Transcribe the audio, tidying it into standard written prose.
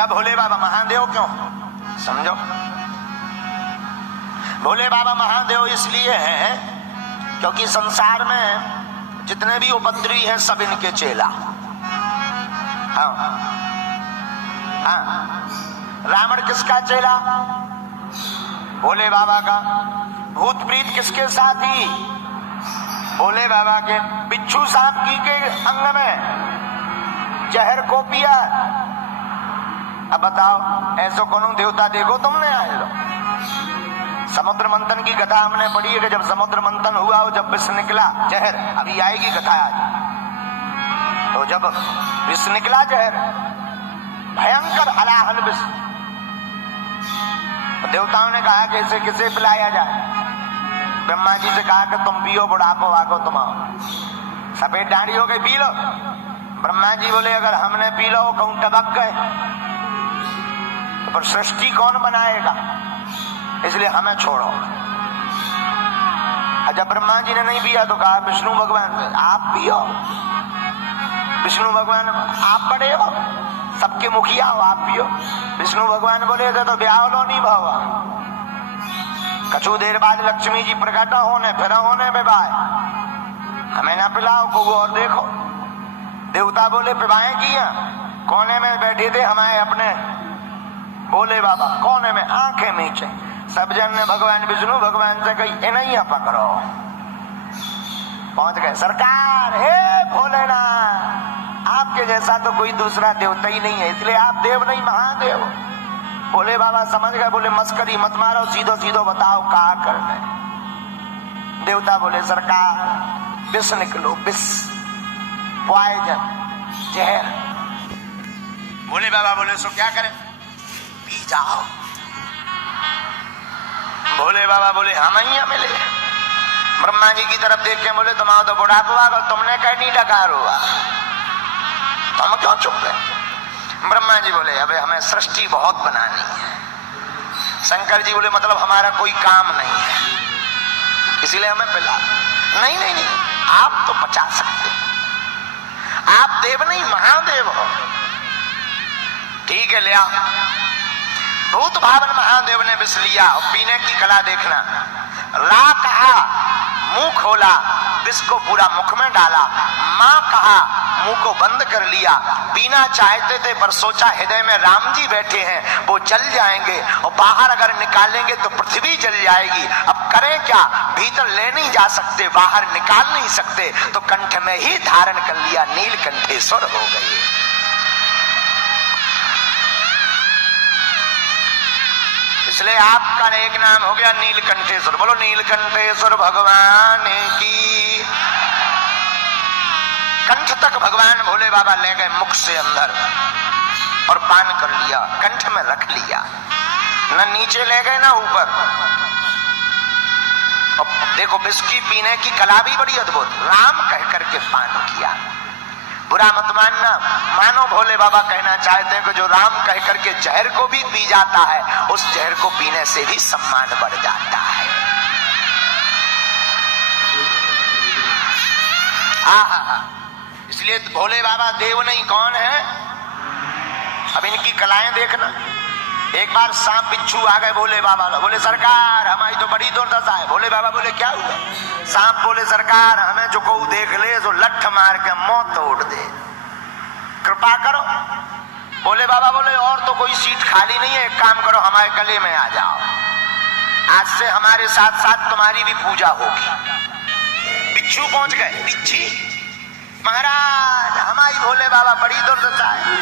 अच्छा भोले बाबा महादेव क्यों? समझो, भोले बाबा महादेव इसलिए हैं क्योंकि संसार में जितने भी उपद्रवी हैं सब इनके चेला। हाँ हाँ, रावण किसका चेला? भोले बाबा का। भूत प्रीत किसके साथी? भोले बाबा के। बिच्छू सांप की के अंग में जहर को पिया। अब बताओ, ऐसो कौन देवता देखो तुमने आए लो? समुद्र मंथन की कथा हमने पढ़ी है कि जब समुद्र मंथन हुआ हो, जब विष निकला जहर, अभी आएगी कथा आज, तो जब विष निकला जहर, भयंकर हलाहल विष, तो देवताओं ने कहा कि इसे किसे पिलाया जाए? ब्रह्मा जी से कहा कि तुम पियो, बुढ़ापो आगो तुम आओ, सफेद दाढ़ी हो गई, पी लो। ब्रह्मा जी बोले अगर हमने पी लो कहूं टबक गए तो पर सृष्टि कौन बनाएगा, इसलिए हमें छोड़ो। जब ब्रह्मा जी ने नहीं पिया तो कहा विष्णु भगवान से आप पियो। विष्णु भगवान, आप बड़े हो, सबके मुखिया हो, आप पियो। विष्णु भगवान बोले थे तो ब्याह लो नहीं भावा। कछु देर बाद लक्ष्मी जी प्रकट होने, फिर होने विवाह, हमें ना पिलाओ को और देखो। देवता बोले विवाहें किया, कोने में बैठे थे हमारे अपने भोले बाबा, कोने में आंखें नीचे। सब जन ने भगवान विष्णु भगवान से कही इन्हीं पकड़ो। पहुंच गए सरकार, हे भोलेनाथ, आपके जैसा तो कोई दूसरा देवता ही नहीं है, इसलिए आप देव नहीं महादेव। भोले बाबा समझ गए, बोले मस्करी मत मारो, सीधो सीधो बताओ क्या करना है। देवता बोले सरकार विष निकलो, विष, पॉइजन, जहर। भोले बाबा बोले सो क्या करें? पी जाओ। भोले बाबा बोले हम ही मिले। ब्रह्मा जी की तरफ देख के बोले तुम आओ तो बुढ़ापा आ गया, तुमने कहीं नहीं डकार हुआ, तुम क्यों चुप गए? ब्रह्मा जी बोले अबे हमें सृष्टि बहुत बनानी है। शंकर जी बोले मतलब हमारा कोई काम नहीं है इसलिए हमें पिला। नहीं नहीं नहीं, आप तो बचा सकते, आप देव नहीं महादेव हो। ठीक है ले आओ। भूत भावन महादेव ने विष लिया और पीने की कला देखना। ला कहा, मुंह खोला, विष को पूरा मुख में डाला। मां कहा, मुंह को बंद कर लिया। पीना चाहते थे पर सोचा हृदय में राम जी बैठे हैं, वो जल जाएंगे और बाहर अगर निकालेंगे तो पृथ्वी जल जाएगी। अब करें क्या? भीतर ले नहीं जा सकते, बाहर निकाल नहीं सकते, तो कंठ में ही धारण कर लिया, नीलकंठेश्वर हो गए। इसलिए आपका एक नाम हो गया नीलकंठेश्वर। बोलो नीलकंठेश्वर भगवान की। कंठ तक भगवान भोले बाबा ले गए मुख से अंदर और पान कर लिया, कंठ में रख लिया, न नीचे ले गए ना ऊपर। और देखो विस्की पीने की कला भी बड़ी अद्भुत, राम कह करके पान किया। बुरा मत मानना, मानो भोले बाबा कहना चाहते हैं कि जो राम कह करके जहर को भी पी जाता है, उस जहर को पीने से भी सम्मान बढ़ जाता है। इसलिए भोले बाबा देव नहीं कौन है? अब इनकी कलाएं देखना। एक बार सांप बिच्छू आ गए भोले बाबा, बोले सरकार हमारी तो बड़ी दुर्दशा है। भोले बाबा बोले क्या हुआ? सांप बोले सरकार हमें जो को देख ले तो लठ मार के मौत तोड़ दे, कृपा करो। भोले बाबा बोले और तो कोई सीट खाली नहीं है, एक काम करो हमारे गले में आ जाओ, आज से हमारे साथ साथ तुम्हारी भी पूजा होगी। बिच्छू पहुंच गए, बिच्छी महाराज हमारी भोले बाबा बड़ी दुर्दशा है।